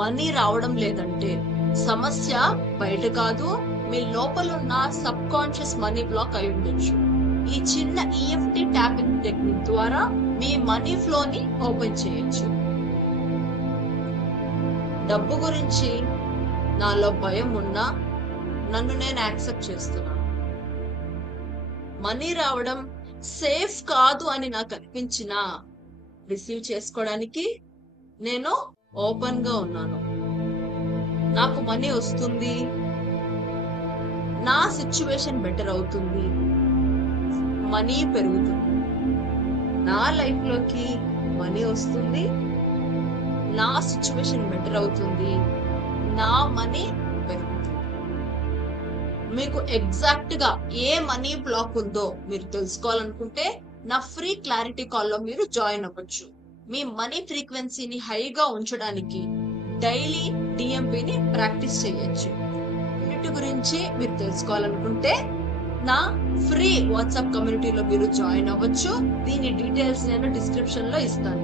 Money రావడం లేదంటే సమస్య బయట కాదు, మీ లోపల ఉన్న సబ్ కాన్షియస్ మనీ బ్లాక్ అయి ఉండొచ్చు. ఈ చిన్న ఈఎఫ్టి ట్యాపింగ్ టెక్నిక్ ద్వారా మీ మనీ ఫ్లోని ఓపెన్ చేయొచ్చు. డబ్బు గురించి నాలో భయం ఉన్నా నన్ను నేను యాక్సెప్ట్ చేస్తున్నాను. మనీ రావడం సేఫ్ కాదు అని నాకు అనిపించినా రిసీవ్ చేసుకోవడానికి నేను ఓపెన్ గా ఉన్నాను. నాకు మనీ వస్తుంది, నా సిచ్యువేషన్ బెటర్ అవుతుంది, మనీ పెరుగుతుంది. నా లైఫ్ లోకి మనీ వస్తుంది, నా సిచ్యువేషన్ బెటర్ అవుతుంది, నా మనీ పెరుగుతుంది. మీకు ఎగ్జాక్ట్ గా ఏ మనీ బ్లాక్ ఉందో మీరు తెలుసుకోవాలనుకుంటే నా ఫ్రీ క్లారిటీ కాల్లో మీరు జాయిన్ అవ్వచ్చు. మీ మనీ ఫ్రీక్వెన్సీని హైగా ఉంచడానికి డైలీ డిఎంపిని ప్రాక్టీస్ చేయొచ్చు. వీటి గురించి మీరు తెలుసుకోవాలనుకుంటే నా ఫ్రీ వాట్సాప్ కమ్యూనిటీలో మీరు జాయిన్ అవ్వచ్చు. దీని డీటెయిల్స్ నేను డిస్క్రిప్షన్ లో ఇస్తాను.